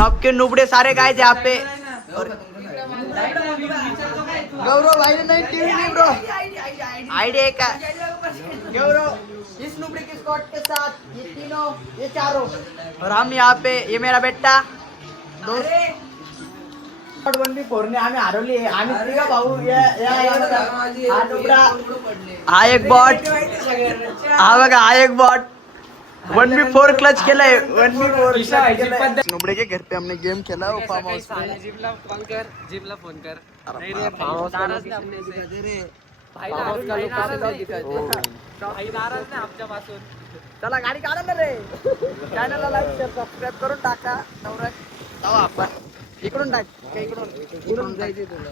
Top के नुबड़े सारे गाए थे यहाँ पे। गौरव भाई ने नई टीम ली ब्रो। आईडिया का गौरव इस नुबड़े के स्क्वाड के साथ ये तीनों ये चारों और हम यहाँ पे ये मेरा बेटा दोस्त 1v4 ने आम्ही हरवली आम्ही तिघ भाऊ हा नुबडा हा एक बॉट हा बघा हा एक बॉट 1v4 क्लच केलाय 1v4 नुबड़े के घर पे हमने गेम खेला फार्म हाउस पे। जिमला फोन कर नहीं रे फार्म हाउस नाराज नाही आपने दिखाते रे भाई नाराज नाही आमच्यापासून। चला गाडी काढा ना रे चॅनलला लाईक शेअर सबस्क्राईब करून टाका नवराज जाऊ आपण इकडून टाक का इकडून जायचं तुला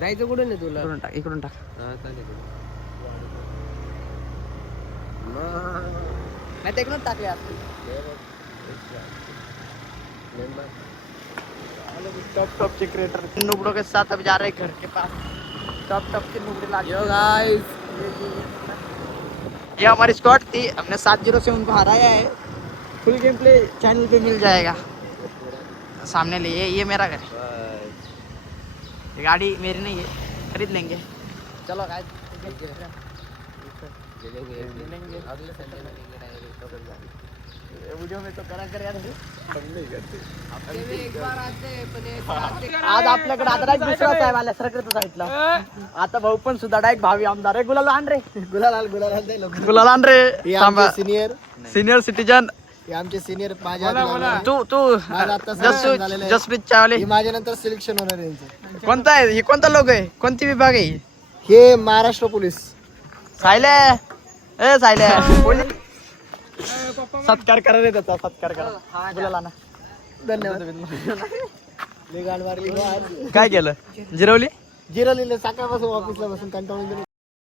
जायचं कुठे नाही तुला इकडून टाक इकडून टाक मैं देखना टाक यार टॉप टॉप के क्रिएटर नुबड़ों के साथ अब जा रहे हैं घर के पास टॉप टॉप के नुबड़े लागे यो गाइस ये हमारी स्क्वाड थी हमने 7-0 से उनको हराया है। फुल गेम प्ले चैनल पे मिल जाएगा सामने ले ये मेरा घर है। ये गाड़ी मेरी नहीं है खरीद लेंगे। चलो गाइस ले लेंगे अगले संडे में लेंगे वीडियो में तो करा कर यार हम नहीं करते एक बार आते आज आपल्याकडे आता डायरेक्ट दुसरा साहेब आला सरकारच्या साईडला आता भाऊ पण सुद्धा डायरेक्ट भावी आमदार आहे गुलाल आण रे गुलाल आण रे सिनियर सिटीजन हे आमचे सिनियर माझ्या तू जसप्रीत चावले माझ्यानंतर सिलेक्शन होणार आहे यांचं. कोणता आहे हे कोणता लोक आहे कोणती विभाग आहे हे महाराष्ट्र पोलीस सायले ए सायले पोलीस सत्कार करा रे त्याचा सत्कार करा गुलाल आणा धन्यवाद लय गाड मारली बा आज. काय केलं जिरवली जिरवलेलं सकाळपासून ऑफिसला बसून कंटाळून गेलो.